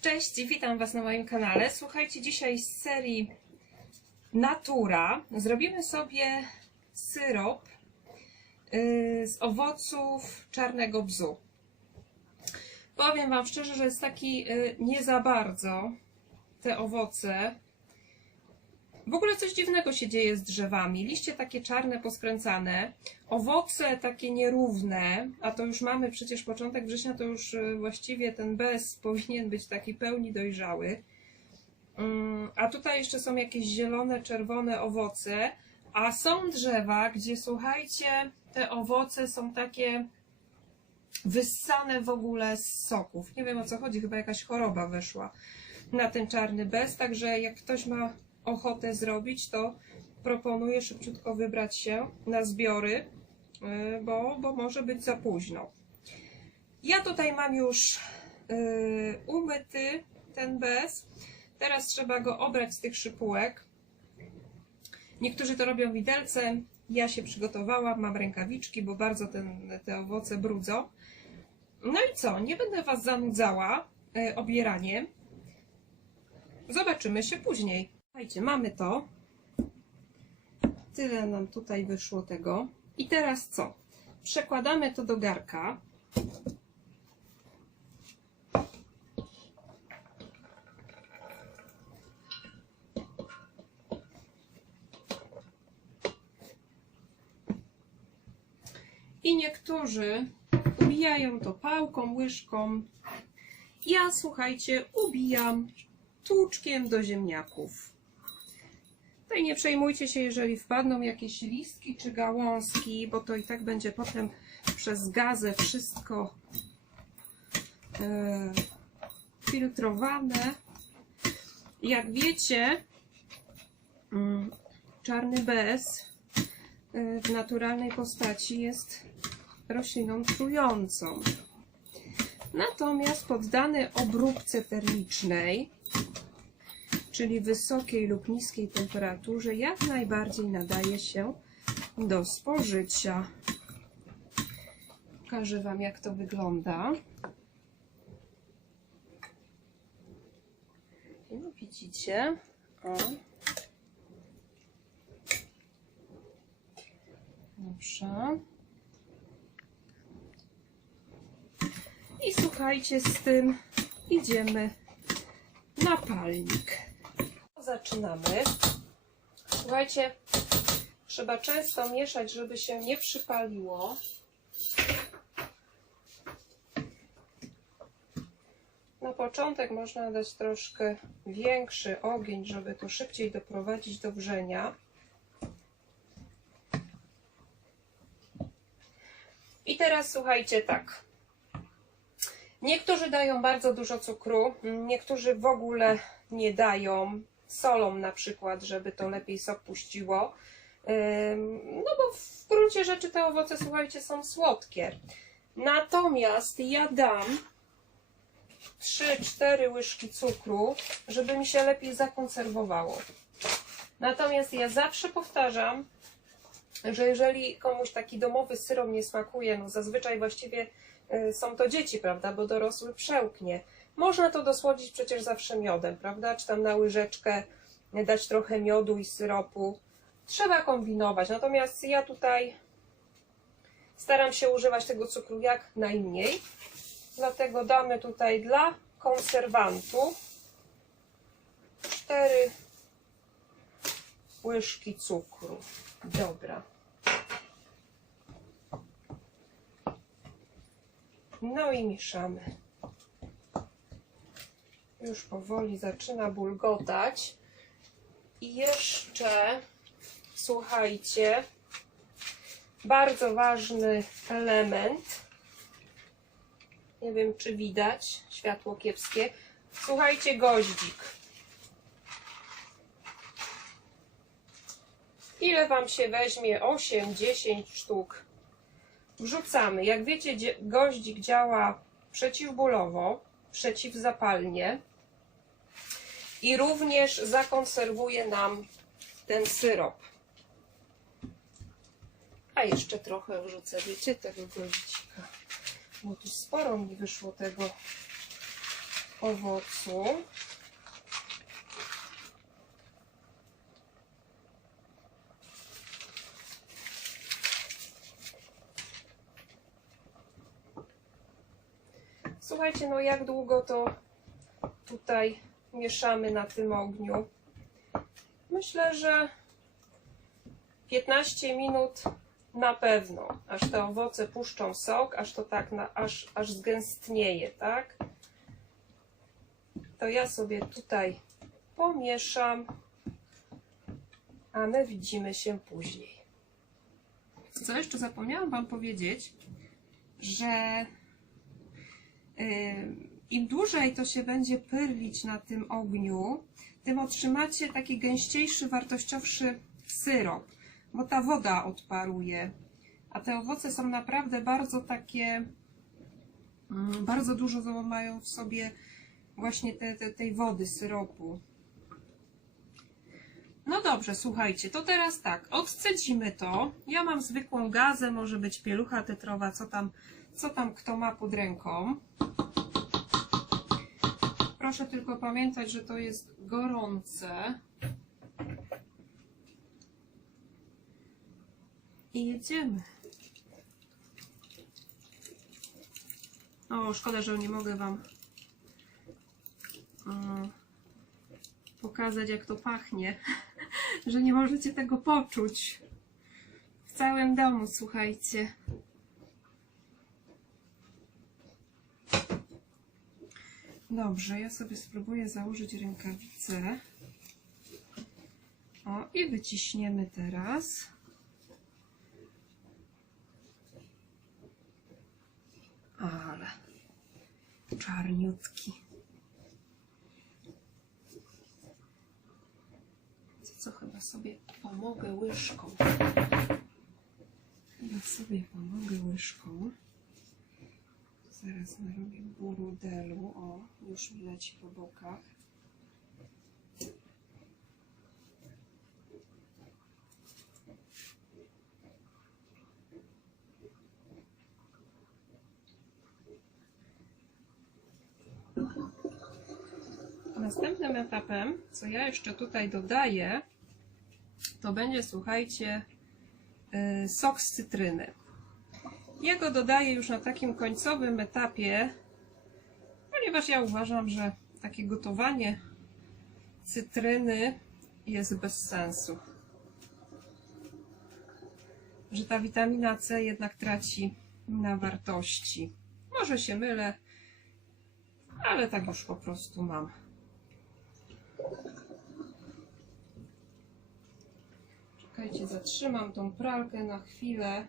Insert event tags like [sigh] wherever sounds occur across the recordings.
Cześć, witam Was na moim kanale. Słuchajcie, dzisiaj z serii Natura zrobimy sobie syrop yy, z owoców czarnego bzu. Powiem Wam szczerze, że jest taki yy, nie za bardzo te owoce. W ogóle coś dziwnego się dzieje z drzewami. Liście takie czarne, poskręcane, owoce takie nierówne, a to już mamy przecież początek września, to już y, właściwie ten bez [laughs] powinien być taki pełni dojrzały. Mm, A tutaj jeszcze są jakieś zielone, czerwone owoce, a są drzewa, gdzie słuchajcie, te owoce są takie wyssane w ogóle z soków. Nie wiem o co chodzi, chyba jakaś choroba weszła na ten czarny bez, także jak ktoś ma ochotę zrobić, to proponuję szybciutko wybrać się na zbiory, yy, bo, bo może być za późno. Ja tutaj mam już yy, umyty ten bez. Teraz trzeba go obrać z tych szypułek. Niektórzy to robią widelcem. Ja się przygotowałam, mam rękawiczki, bo bardzo ten, te owoce brudzą. No i co? Nie będę Was zanudzała yy, obieraniem. Zobaczymy się później. Słuchajcie, mamy to. Tyle nam tutaj wyszło tego. I teraz co? Przekładamy to do garka. I niektórzy ubijają to pałką, łyżką. Ja, słuchajcie, ubijam tłuczkiem do ziemniaków. Tutaj nie przejmujcie się, jeżeli wpadną jakieś listki czy gałązki, bo to i tak będzie potem przez gazę wszystko e, filtrowane. Jak wiecie, mm, czarny bez e, w naturalnej postaci jest rośliną trującą. Natomiast poddany obróbce termicznej, czyli wysokiej lub niskiej temperaturze, jak najbardziej nadaje się do spożycia. Pokażę Wam, jak to wygląda. No, widzicie? O. Dobrze. I słuchajcie, z tym idziemy na palnik. Zaczynamy. Słuchajcie, trzeba często mieszać, żeby się nie przypaliło. Na początek można dać troszkę większy ogień, żeby to szybciej doprowadzić do wrzenia. I teraz słuchajcie tak. Niektórzy dają bardzo dużo cukru, niektórzy w ogóle nie dają. Solą na przykład, żeby to lepiej sok puściło. No bo w gruncie rzeczy te owoce, słuchajcie, są słodkie. Natomiast ja dam 3-4 łyżki cukru, żeby mi się lepiej zakonserwowało. Natomiast ja zawsze powtarzam, że jeżeli komuś taki domowy syrop nie smakuje, no zazwyczaj właściwie y, są to dzieci, prawda, bo dorosły przełknie. Można to dosłodzić przecież zawsze miodem, prawda, czy tam na łyżeczkę dać trochę miodu i syropu. Trzeba kombinować, natomiast ja tutaj staram się używać tego cukru jak najmniej. Dlatego damy tutaj dla konserwantu 4 łyżki cukru. Dobra. No i mieszamy. Już powoli zaczyna bulgotać. I jeszcze, słuchajcie, bardzo ważny element. Nie wiem, czy widać, światło kiepskie. Słuchajcie, goździk. Ile Wam się weźmie? 8-10 sztuk. Wrzucamy. Jak wiecie, goździk działa przeciwbólowo, przeciwzapalnie i również zakonserwuje nam ten syrop. A jeszcze trochę wrzucę, wiecie, tego goździka. Bo tu sporo mi wyszło tego owocu. Słuchajcie, no jak długo to tutaj mieszamy na tym ogniu? Myślę, że 15 minut na pewno, aż te owoce puszczą sok, aż to tak, na, aż, aż zgęstnieje, tak? To ja sobie tutaj pomieszam, a my widzimy się później. Co jeszcze zapomniałam Wam powiedzieć, że yy, im dłużej to się będzie pyrlić na tym ogniu, tym otrzymacie taki gęściejszy, wartościowszy syrop, bo ta woda odparuje. A te owoce są naprawdę bardzo takie, mm, bardzo dużo mają w sobie właśnie te, te, tej wody, syropu. No dobrze, słuchajcie, to teraz tak, odcedzimy to. Ja mam zwykłą gazę, może być pielucha tetrowa, co tam, co tam kto ma pod ręką. Proszę tylko pamiętać, że to jest gorące. I jedziemy. O, szkoda, że nie mogę Wam pokazać, jak to pachnie. [laughs] że nie możecie tego poczuć. W całym domu, słuchajcie. Dobrze, ja sobie spróbuję założyć rękawice. O, i wyciśniemy teraz. Ale czarniutki. Wiecie Co chyba sobie pomogę łyżką. Chyba sobie pomogę łyżką. Zaraz narobię burudelu. O, już mi leci po bokach. Następnym etapem, co ja jeszcze tutaj dodaję, to będzie, słuchajcie, y, sok z cytryny. Ja go dodaję już na takim końcowym etapie, ponieważ ja uważam, że takie gotowanie cytryny jest bez sensu. Że ta witamina C jednak traci na wartości. Może się mylę, ale tak już po prostu mam. Czekajcie, zatrzymam tą pralkę na chwilę.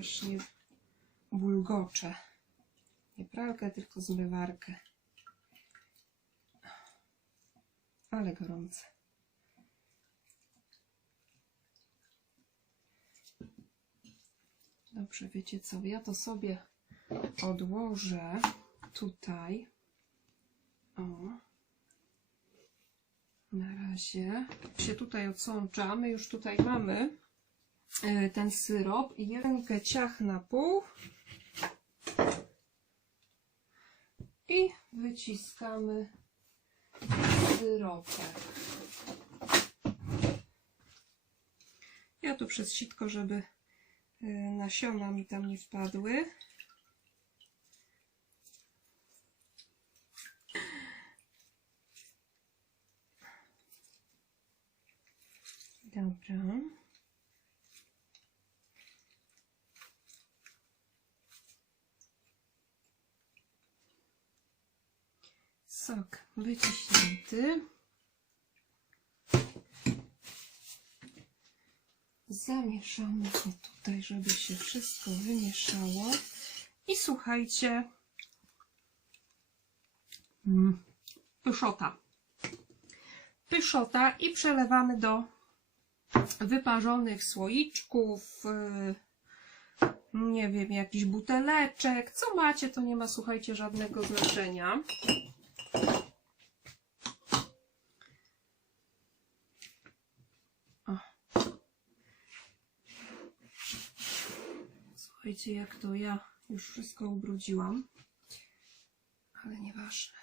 Tu strasznie bulgocze. Nie pralkę, tylko zmywarkę. Ale gorące. Dobrze, wiecie co? Ja to sobie odłożę tutaj. O. Na razie się tutaj odsączamy. Już tutaj mamy ten syrop i jedynkę ciach na pół. I wyciskamy syropek. Ja tu przez sitko, żeby e, nasiona mi tam nie wpadły. Dobra. Sok wyciśnięty. Zamieszamy to tutaj, żeby się wszystko wymieszało. I słuchajcie, mm, pyszota. Pyszota i przelewamy do wyparzonych słoiczków, yy, nie wiem, jakiś buteleczek. Co macie, to nie ma, słuchajcie, żadnego znaczenia. Słuchajcie, jak to ja Już wszystko ubrudziłam. Ale nieważne.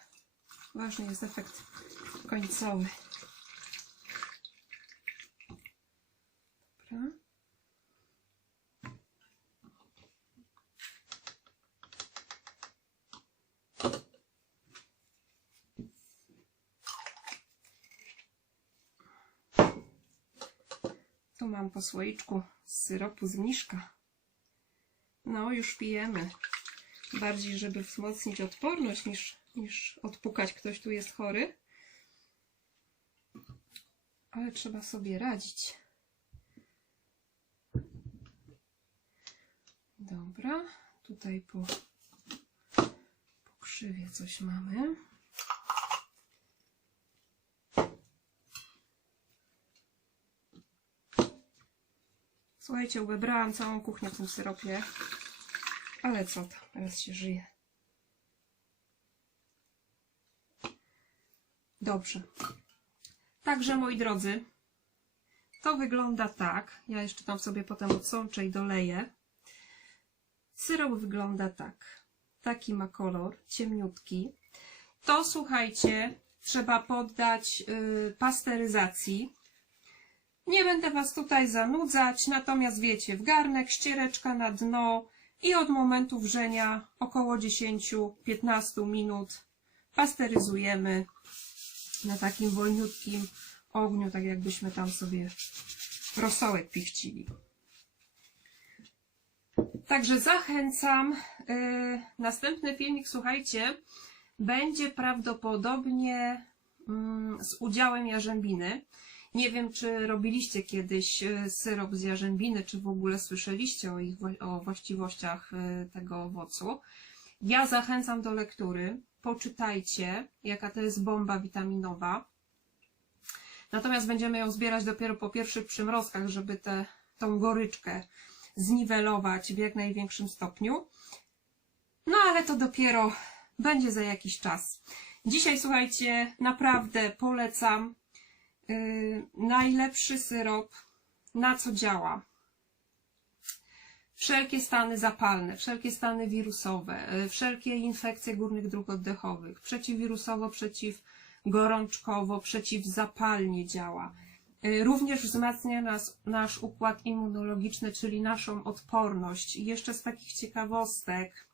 Ważny jest efekt końcowy. Dobra. Tu mam po słoiczku syropu z mniszka. No, już pijemy. Bardziej, żeby wzmocnić odporność, niż, niż odpukać, ktoś tu jest chory. Ale trzeba sobie radzić. Dobra, tutaj po, po krzywie coś mamy. Słuchajcie, ubebrałam całą kuchnię w tym syropie. Ale co to, teraz się żyje. Dobrze. Także, moi drodzy, to wygląda tak. Ja jeszcze tam sobie potem odsączę i doleję. Syrop wygląda tak. Taki ma kolor, ciemniutki. To, słuchajcie, trzeba poddać yy, pasteryzacji. Nie będę Was tutaj zanudzać, natomiast wiecie, w garnek, ściereczka na dno i od momentu wrzenia około 10-15 minut pasteryzujemy na takim wolniutkim ogniu, tak jakbyśmy tam sobie rosołek pichcili. Także zachęcam. Yy, następny filmik, słuchajcie, będzie prawdopodobnie mm, z udziałem jarzębiny. Nie wiem, czy robiliście kiedyś e, syrop z jarzębiny, czy w ogóle słyszeliście o, ich, o właściwościach e, tego owocu. Ja zachęcam do lektury. Poczytajcie, jaka to jest bomba witaminowa. Natomiast będziemy ją zbierać dopiero po pierwszych przymrozkach, żeby tę tą goryczkę zniwelować w jak największym stopniu. No ale to dopiero będzie za jakiś czas. Dzisiaj, słuchajcie, naprawdę polecam najlepszy syrop, na co działa. Wszelkie stany zapalne, wszelkie stany wirusowe, yy, wszelkie infekcje górnych dróg oddechowych, przeciwwirusowo, przeciwgorączkowo, przeciwzapalnie działa. Yy, Również wzmacnia nas, nasz układ immunologiczny, czyli naszą odporność. I jeszcze z takich ciekawostek,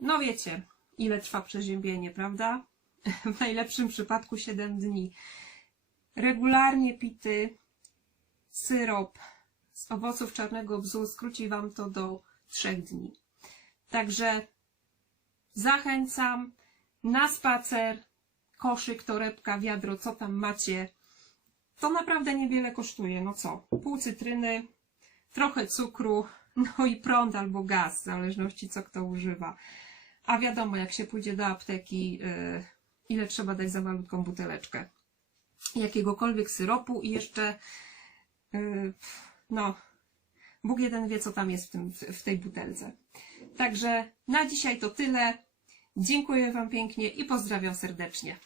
no wiecie, ile trwa przeziębienie, prawda? W najlepszym przypadku 7 dni regularnie pity syrop z owoców czarnego bzu skróci Wam to do 3 dni. Także zachęcam na spacer, koszyk, torebka, wiadro, co tam macie. To naprawdę niewiele kosztuje. No co? Pół cytryny, trochę cukru, no i prąd albo gaz, w zależności co kto używa. A wiadomo, jak się pójdzie do apteki, yy, ile trzeba dać za malutką buteleczkę jakiegokolwiek syropu i jeszcze yy, no Bóg jeden wie co tam jest w, tym, w tej butelce. Także na dzisiaj to tyle. Dziękuję Wam pięknie i pozdrawiam serdecznie.